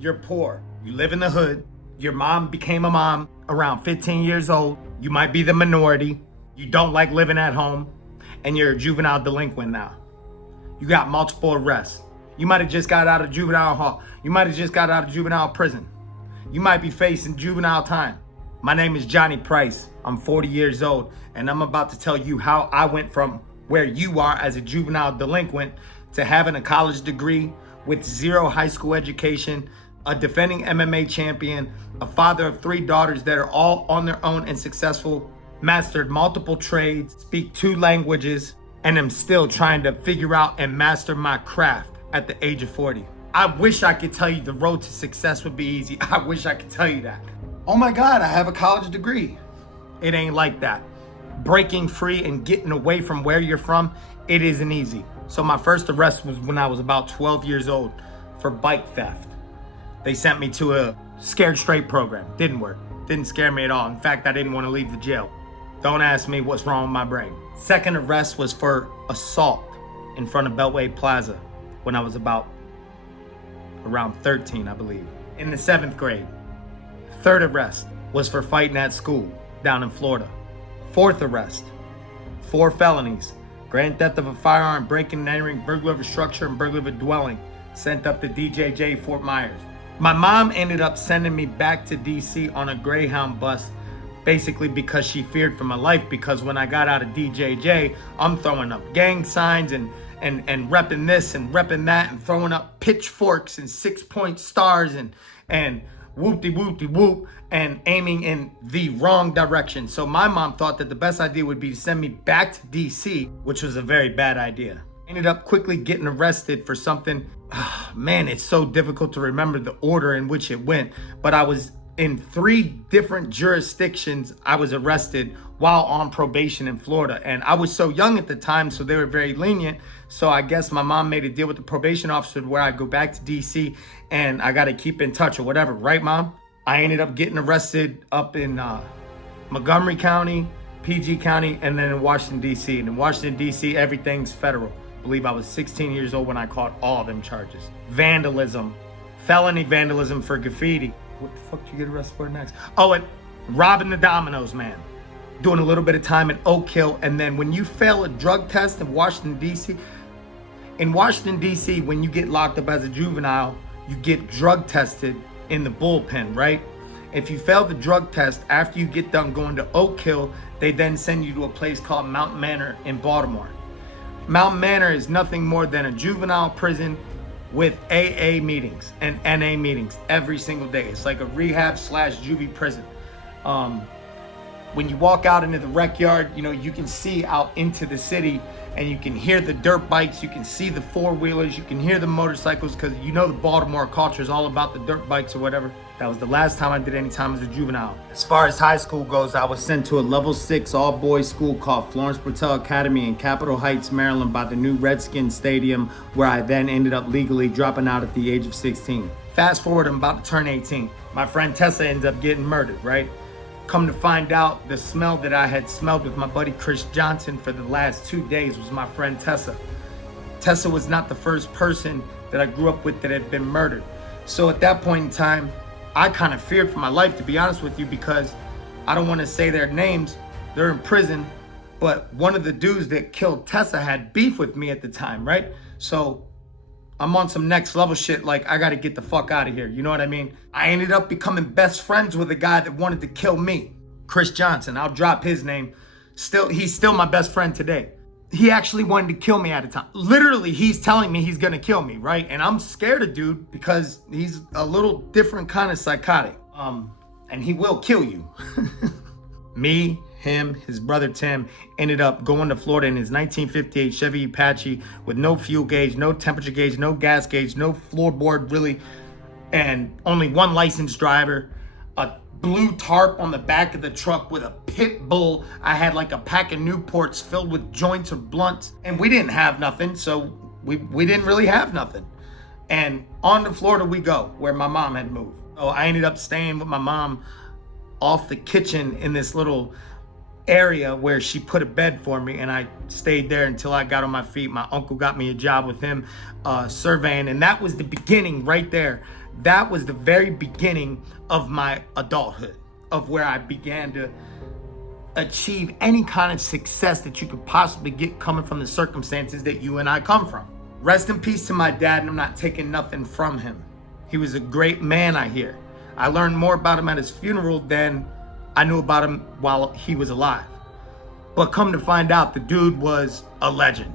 you're poor. You live in the hood. Your mom became a mom around 15 years old. You might be the minority. You don't like living at home. And you're a juvenile delinquent now. You got multiple arrests. You might have just got out of juvenile hall. You might have just got out of juvenile prison. You might be facing juvenile time. My name is Johnny Price. I'm 40 years old, and I'm about to tell you how I went from where you are as a juvenile delinquent to having a college degree with 0 high school education, a defending MMA champion, a father of 3 daughters that are all on their own and successful, mastered multiple trades, speak 2 languages, and am still trying to figure out and master my craft at the age of 40. I wish I could tell you the road to success would be easy. I wish I could tell you that. Oh my God, I have a college degree. It ain't like that. Breaking free and getting away from where you're from, it isn't easy. So my first arrest was when I was about 12 years old for bike theft. They sent me to a scared straight program. Didn't work. Didn't scare me at all. In fact, I didn't want to leave the jail. Don't ask me what's wrong with my brain. Second arrest was for assault in front of Beltway Plaza when I was about around 13, I believe, in the 7th grade. Third arrest was for fighting at school down in Florida. Fourth arrest, 4 felonies: grand theft of a firearm, breaking and entering, burglary of a structure, and burglary of a dwelling, sent up to DJJ Fort Myers. My mom ended up sending me back to DC on a Greyhound bus, basically because she feared for my life, because when I got out of DJJ, I'm throwing up gang signs and repping this and repping that and throwing up pitchforks and 6-point stars and whoop-de-whoop-de-whoop and aiming in the wrong direction. So my mom thought that the best idea would be to send me back to DC, which was a very bad idea. Ended up quickly getting arrested for something. Man, it's so difficult to remember the order in which it went, but I was in 3 different jurisdictions. I was arrested while on probation in Florida, and I was so young at the time, so they were very lenient. So I guess my mom made a deal with the probation officer where I go back to DC and I got to keep in touch or whatever, right, Mom? I ended up getting arrested up in Montgomery County, PG County, and then in Washington, DC. And in Washington, DC, everything's federal. I believe I was 16 years old when I caught all of them charges. Vandalism, felony vandalism for graffiti. What the fuck did you get arrested for next? Oh, and robbing the Domino's, man. Doing a little bit of time in Oak Hill. And then when you fail a drug test in Washington, DC, when you get locked up as a juvenile, you get drug tested in the bullpen, right? If you fail the drug test, after you get done going to Oak Hill, they then send you to a place called Mount Manor in Baltimore. Mount Manor is nothing more than a juvenile prison with AA meetings and NA meetings every single day. It's like a rehab / juvie prison. When you walk out into the rec yard, you know, you can see out into the city and you can hear the dirt bikes, you can see the 4-wheelers, you can hear the motorcycles, because you know the Baltimore culture is all about the dirt bikes or whatever. That was the last time I did any time as a juvenile. As far as high school goes, I was sent to a level 6 all-boys school called Florence Bertel Academy in Capitol Heights, Maryland, by the new Redskins Stadium, where I then ended up legally dropping out at the age of 16. Fast forward, I'm about to turn 18. My friend Tessa ends up getting murdered, right? Come to find out, the smell that I had smelled with my buddy Chris Johnson for the last 2 days was my friend Tessa. Tessa was not the first person that I grew up with that had been murdered. So at that point in time, I kind of feared for my life, to be honest with you, because I don't want to say their names. They're in prison, but one of the dudes that killed Tessa had beef with me at the time, right? So I'm on some next level shit, like I gotta get the fuck out of here, you know what I mean? I ended up becoming best friends with a guy that wanted to kill me, Chris Johnson. I'll drop his name. He's still my best friend today. He actually wanted to kill me at a time. Literally, he's telling me he's gonna kill me, right? And I'm scared of dude because he's a little different kind of psychotic. And he will kill you. Me, him, his brother Tim ended up going to Florida in his 1958 Chevy Apache with no fuel gauge, no temperature gauge, no gas gauge, no floorboard really, and only one licensed driver, a blue tarp on the back of the truck with a pit bull. I had like a pack of Newports filled with joints or blunts, and we didn't have nothing, so we didn't really have nothing. And on to Florida we go, where my mom had moved. So I ended up staying with my mom off the kitchen in this little area where she put a bed for me, and I stayed there until I got on my feet. My uncle got me a job with him surveying, and that was the beginning right there. that was the very beginning of my adulthood, of where I began to achieve any kind of success that you could possibly get coming from the circumstances that you and I come from. Rest in peace to my dad, and I'm not taking nothing from him. He was a great man, I hear. I learned more about him at his funeral than I knew about him while he was alive. But come to find out, the dude was a legend.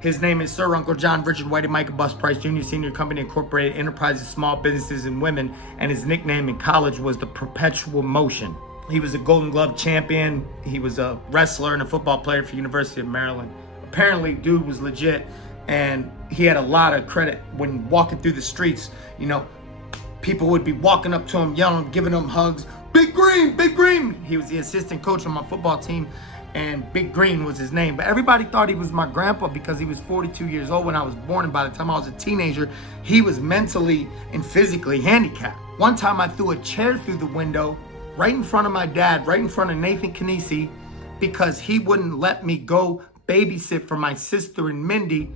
His name is Sir Uncle John Richard White and Micah Bus Price Jr. Senior Company Incorporated, Enterprises, Small Businesses, and Women, and his nickname in college was the Perpetual Motion. He was a Golden Glove champion. He was a wrestler and a football player for University of Maryland. Apparently, dude was legit, and he had a lot of credit when walking through the streets. You know, people would be walking up to him, yelling, giving him hugs. Big Green, Big Green. He was the assistant coach on my football team, and Big Green was his name. But everybody thought he was my grandpa because he was 42 years old when I was born, and by the time I was a teenager, he was mentally and physically handicapped. One time I threw a chair through the window right in front of my dad, right in front of Nathan Canisi, because he wouldn't let me go babysit for my sister and Mindy.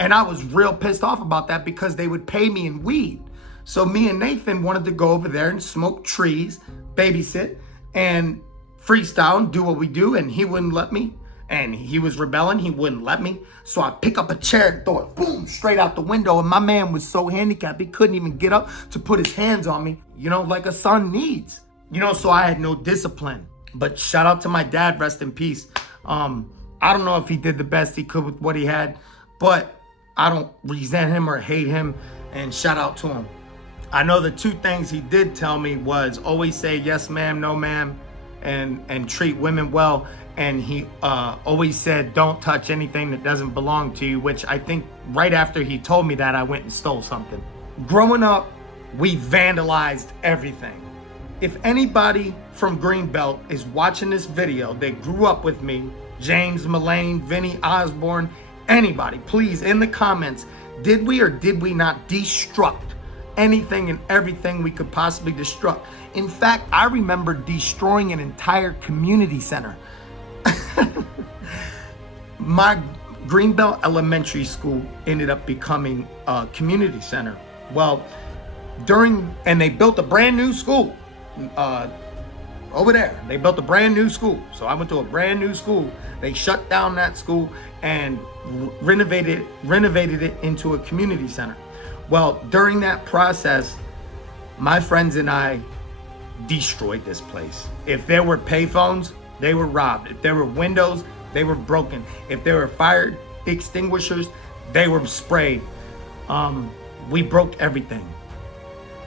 And I was real pissed off about that because they would pay me in weed. So me and Nathan wanted to go over there and smoke trees, babysit, and freestyle and do what we do, and he wouldn't let me. And he was rebelling, he wouldn't let me. So I pick up a chair and throw it, boom, straight out the window. And my man was so handicapped, he couldn't even get up to put his hands on me, you know, like a son needs. You know, so I had no discipline. But shout out to my dad, rest in peace. I don't know if he did the best he could with what he had, but I don't resent him or hate him, and shout out to him. I know the two things he did tell me was always say yes ma'am, no ma'am, and treat women well. And he always said don't touch anything that doesn't belong to you, which I think right after he told me that, I went and stole something. Growing up, we vandalized everything. If anybody from Greenbelt is watching this video, they grew up with me, James, Mullane, Vinny, Osborne, anybody, please, in the comments, did we or did we not destruct anything and everything we could possibly destruct? In fact, I remember destroying an entire community center. My Greenbelt Elementary School ended up becoming a community center. Well, and they built a brand new school over there. They built a brand new school. So I went to a brand new school. They shut down that school and renovated it into a community center. Well, during that process, my friends and I destroyed this place. If there were payphones, they were robbed. If there were windows, they were broken. If there were fire extinguishers, they were sprayed. We broke everything.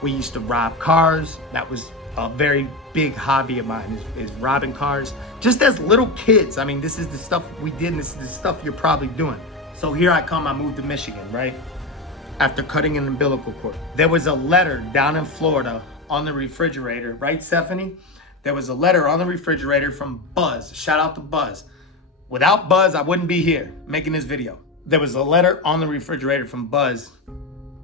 We used to rob cars. That was a very big hobby of mine, is robbing cars. Just as little kids. I mean, this is the stuff we did, and this is the stuff you're probably doing. So here I come, I moved to Michigan, right? After cutting an umbilical cord. There was a letter down in Florida on the refrigerator, right, Stephanie? There was a letter on the refrigerator from Buzz. Shout out to Buzz. Without Buzz, I wouldn't be here making this video. There was a letter on the refrigerator from Buzz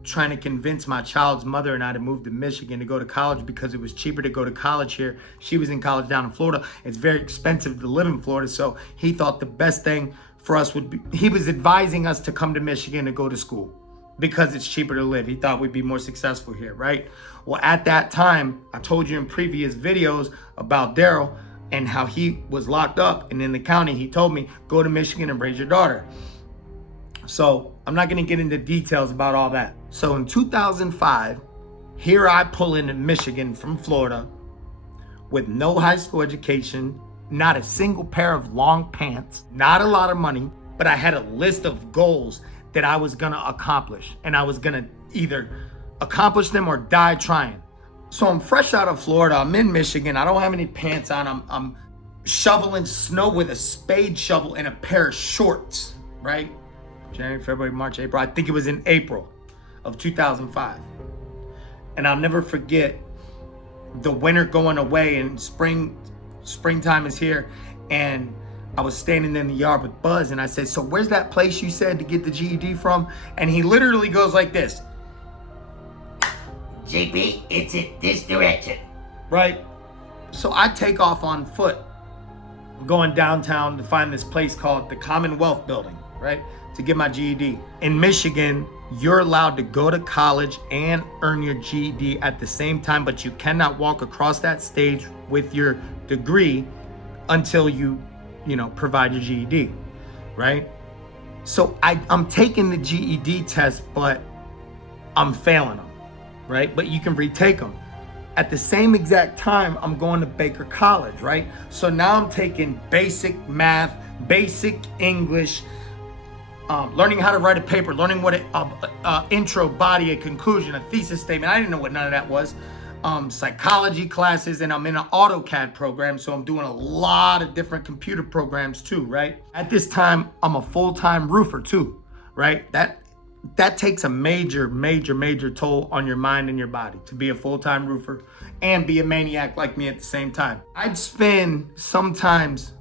trying to convince my child's mother and I to move to Michigan to go to college because it was cheaper to go to college here. She was in college down in Florida. It's very expensive to live in Florida, so he thought the best thing for us would be, he was advising us to come to Michigan to go to school because it's cheaper to live. He thought we'd be more successful here, right? Well, at that time, I told you in previous videos about Daryl and how he was locked up, and in the county, he told me, go to Michigan and raise your daughter. So I'm not gonna get into details about all that. So in 2005, here I pull into Michigan from Florida with no high school education, not a single pair of long pants, not a lot of money, but I had a list of goals that I was gonna accomplish, and I was gonna either accomplish them or die trying. So I'm fresh out of Florida, I'm in Michigan, I don't have any pants on, I'm shoveling snow with a spade shovel and a pair of shorts, right? January, February, March, April. I think it was in April of 2005. And I'll never forget the winter going away and springtime is here. And I was standing in the yard with Buzz and I said, so where's that place you said to get the GED from? And he literally goes like this. JP, it's in this direction. Right? So I take off on foot, going downtown to find this place called the Commonwealth Building. right? To get my GED. In Michigan, you're allowed to go to college and earn your GED at the same time, but you cannot walk across that stage with your degree until you provide your GED, right? So I'm taking the GED test, but I'm failing them, right? But you can retake them. At the same exact time, I'm going to Baker College, right? So now I'm taking basic math, basic English, learning how to write a paper, learning what an intro, body, a conclusion, a thesis statement. I didn't know what none of that was. Psychology classes, and I'm in an AutoCAD program, so I'm doing a lot of different computer programs too, right? At this time, I'm a full-time roofer too, right? That takes a major toll on your mind and your body to be a full-time roofer and be a maniac like me at the same time. I'd spend sometimes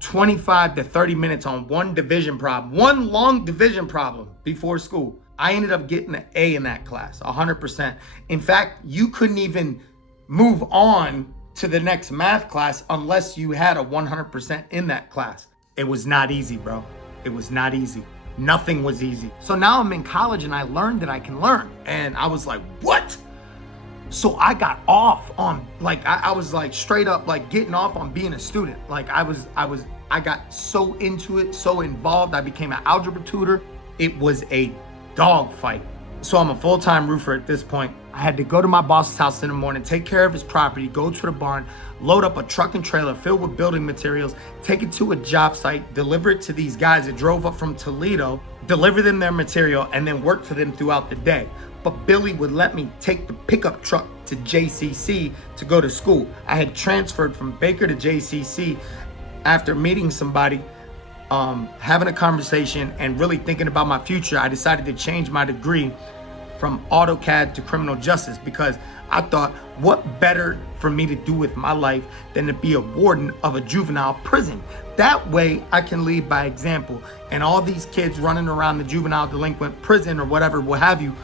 25 to 30 minutes on one long division problem before school. I ended up getting an A in that class, 100%. In fact, you couldn't even move on to the next math class unless you had a 100% in that class. It was not easy, bro. It was not easy. Nothing was easy. So now I'm in college and I learned that I can learn. And I was like, what? So I got off on, like, I was like straight up like getting off on being a student. Like I got so into it, so involved. I became an algebra tutor. It was a dog fight. So I'm a full-time roofer at this point. I had to go to my boss's house in the morning, take care of his property, go to the barn, load up a truck and trailer filled with building materials, take it to a job site, deliver it to these guys that drove up from Toledo, deliver them their material, and then work for them throughout the day. But Billy would let me take the pickup truck to JCC to go to school. I had transferred from Baker to JCC after meeting somebody, having a conversation and really thinking about my future. I decided to change my degree from AutoCAD to criminal justice because I thought, what better for me to do with my life than to be a warden of a juvenile prison? That way I can lead by example. And all these kids running around the juvenile delinquent prison or whatever, what have you,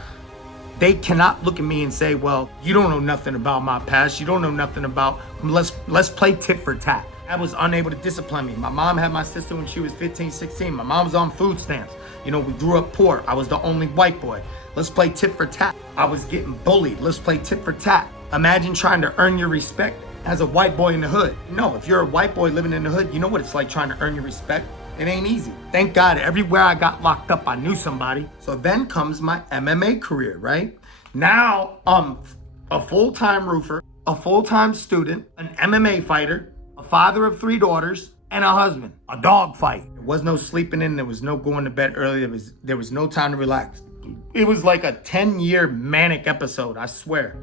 they cannot look at me and say, well, you don't know nothing about my past. You don't know nothing about, let's play tit for tat. I was unable to discipline me. My mom had my sister when she was 15, 16. My mom was on food stamps. We grew up poor. I was the only white boy. Let's play tit for tat. I was getting bullied. Let's play tit for tat. Imagine trying to earn your respect as a white boy in the hood. No, if you're a white boy living in the hood, you know what it's like trying to earn your respect. It ain't easy. Thank God, everywhere I got locked up, I knew somebody. So then comes my MMA career, right? Now I'm a full-time roofer, a full-time student, an MMA fighter, a father of 3 daughters, and a husband. A dog fight. There was no sleeping in. There was no going to bed early. There was no time to relax. It was like a 10-year manic episode, I swear.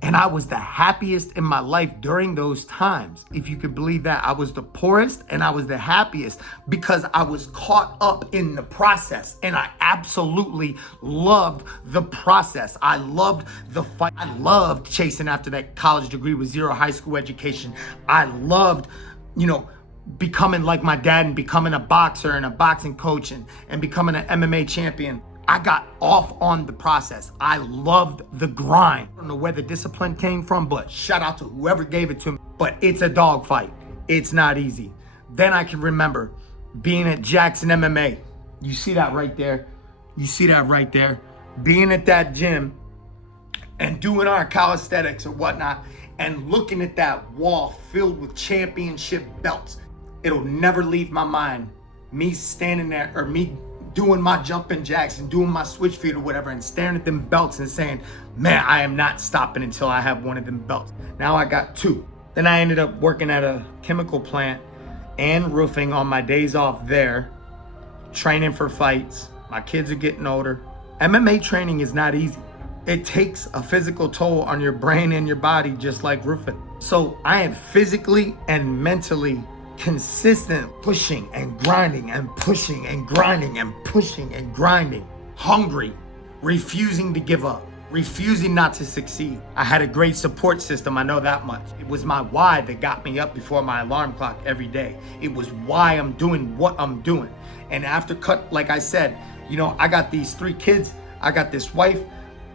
And I was the happiest in my life during those times. If you could believe that. I was the poorest and I was the happiest because I was caught up in the process. And I absolutely loved the process. I loved the fight. I loved chasing after that college degree with 0 high school education. I loved, becoming like my dad and becoming a boxer and a boxing coach and becoming an MMA champion. I got off on the process. I loved the grind. I don't know where the discipline came from, but shout out to whoever gave it to me. But it's a dog fight. It's not easy. Then I can remember being at Jackson MMA. You see that right there? You see that right there? Being at that gym and doing our calisthenics or whatnot and looking at that wall filled with championship belts. It'll never leave my mind. Me standing there or me doing my jumping jacks and doing my switch feet or whatever and staring at them belts and saying, man, I am not stopping until I have one of them belts. Now I got 2. Then I ended up working at a chemical plant and roofing on my days off there, training for fights. My kids are getting older. MMA training is not easy. It takes a physical toll on your brain and your body just like roofing. So I am physically and mentally consistent pushing and grinding and pushing and grinding and pushing and grinding, hungry, refusing to give up, refusing not to succeed. I had a great support system, I know that much. It was my why that got me up before my alarm clock every day. It was why I'm doing what I'm doing. And after like I said, I got these 3 kids, I got this wife.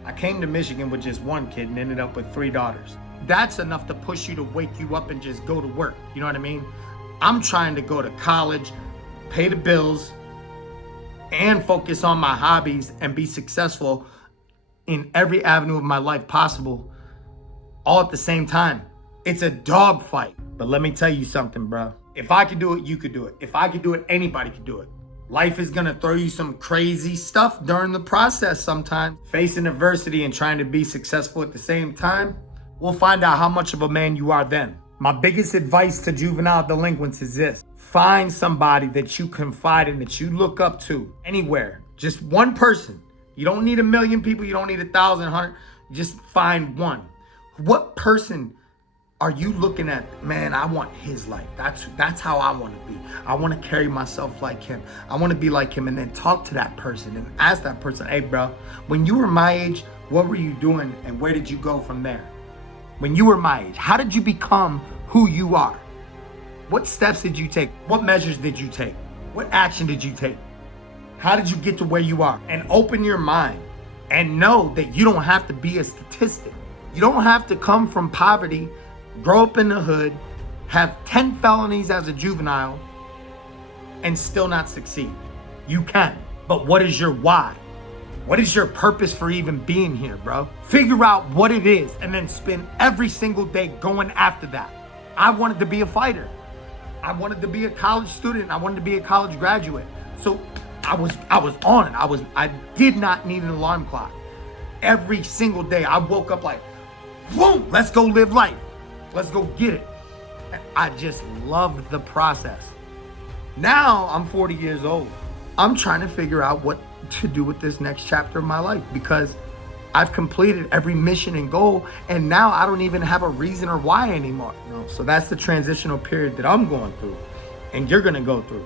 I came to Michigan with just 1 kid and ended up with 3 daughters. That's enough to push you to wake you up and just go to work. You know what I mean? I'm trying to go to college, pay the bills, and focus on my hobbies and be successful in every avenue of my life possible, all at the same time. It's a dogfight. But let me tell you something, bro. If I could do it, you could do it. If I could do it, anybody could do it. Life is gonna throw you some crazy stuff during the process sometimes. Facing adversity and trying to be successful at the same time, we'll find out how much of a man you are then. My biggest advice to juvenile delinquents is this. Find somebody that you confide in, that you look up to anywhere. Just one person. You don't need 1,000,000 people. You don't need 1,000, 100. Just find one. What person are you looking at? Man, I want his life. That's how I want to be. I want to carry myself like him. I want to be like him. And then talk to that person and ask that person, hey, bro, when you were my age, what were you doing and where did you go from there? When you were my age, how did you become who you are? What steps did you take? What measures did you take? What action did you take? How did you get to where you are? And open your mind and know that you don't have to be a statistic. You don't have to come from poverty, grow up in the hood, have 10 felonies as a juvenile, and still not succeed. You can. But what is your why? What is your purpose for even being here, bro? Figure out what it is and then spend every single day going after that. I wanted to be a fighter. I wanted to be a college student. I wanted to be a college graduate. So I was on it. I did not need an alarm clock. Every single day I woke up like, whoa, let's go live life. Let's go get it. I just loved the process. Now I'm 40 years old. I'm trying to figure out what to do with this next chapter of my life because I've completed every mission and goal, and now I don't even have a reason or why anymore. So that's the transitional period that I'm going through, and you're gonna go through.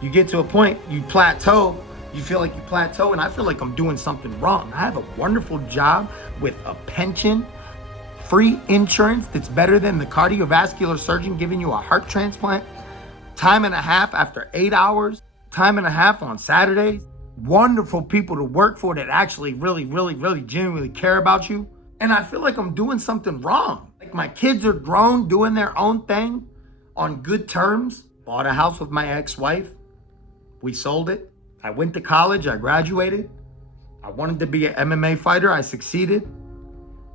You get to a point, you plateau, you feel like you plateau, and I feel like I'm doing something wrong. I have a wonderful job with a pension, free insurance that's better than the cardiovascular surgeon giving you a heart transplant, time and a half after 8 hours, time and a half on Saturdays, wonderful people to work for that actually really genuinely care about you. And I feel like I'm doing something wrong. Like my kids are grown, doing their own thing on good terms. Bought a house with my ex-wife. We sold it. I went to college. I graduated. I wanted to be an MMA fighter. I succeeded.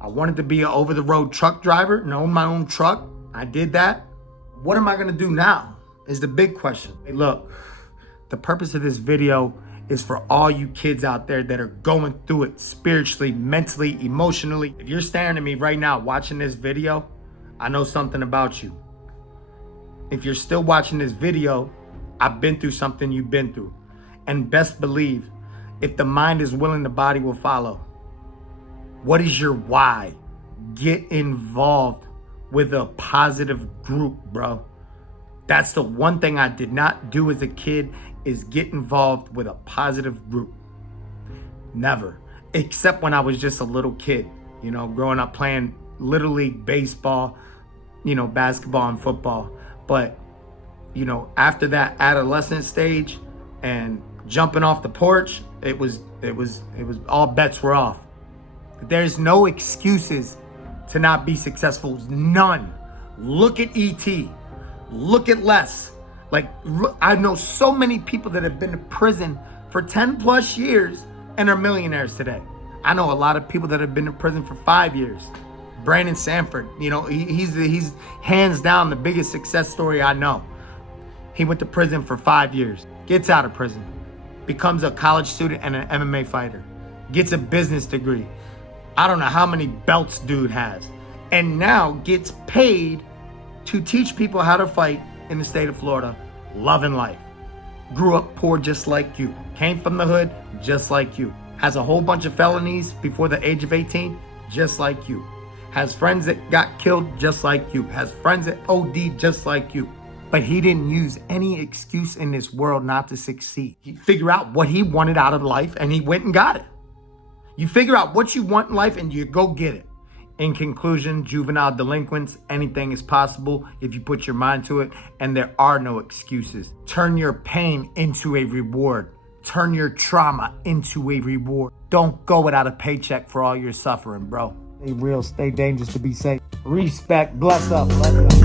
I wanted to be an over-the-road truck driver and own my own truck. I did that. What am I gonna do now is the big question. Hey, look, the purpose of this video is for all you kids out there that are going through it spiritually, mentally, emotionally. If you're staring at me right now watching this video, I know something about you. If you're still watching this video, I've been through something you've been through. And best believe, if the mind is willing, the body will follow. What is your why? Get involved with a positive group, bro. That's the one thing I did not do as a kid, is get involved with a positive group. Never. Except when I was just a little kid, growing up playing Little League baseball, basketball and football. But, after that adolescent stage and jumping off the porch, it was all bets were off. There's no excuses to not be successful. None. Look at E.T. Look at Les. I know so many people that have been to prison for 10 plus years and are millionaires today. I know a lot of people that have been in prison for 5 years. Brandon Sanford, he's hands down the biggest success story I know. He went to prison for 5 years, gets out of prison, becomes a college student and an MMA fighter, gets a business degree. I don't know how many belts dude has, and now gets paid to teach people how to fight in the state of Florida, loving life. Grew up poor just like you. Came from the hood just like you. Has a whole bunch of felonies before the age of 18 just like you. Has friends that got killed just like you. Has friends that OD'd just like you. But he didn't use any excuse in this world not to succeed. He figured out what he wanted out of life and he went and got it. You figure out what you want in life and you go get it. In conclusion, juvenile delinquents, anything is possible if you put your mind to it, and there are no excuses. Turn your pain into a reward. Turn your trauma into a reward. Don't go without a paycheck for all your suffering, bro. Stay real, stay dangerous to be safe. Respect, bless up, love you.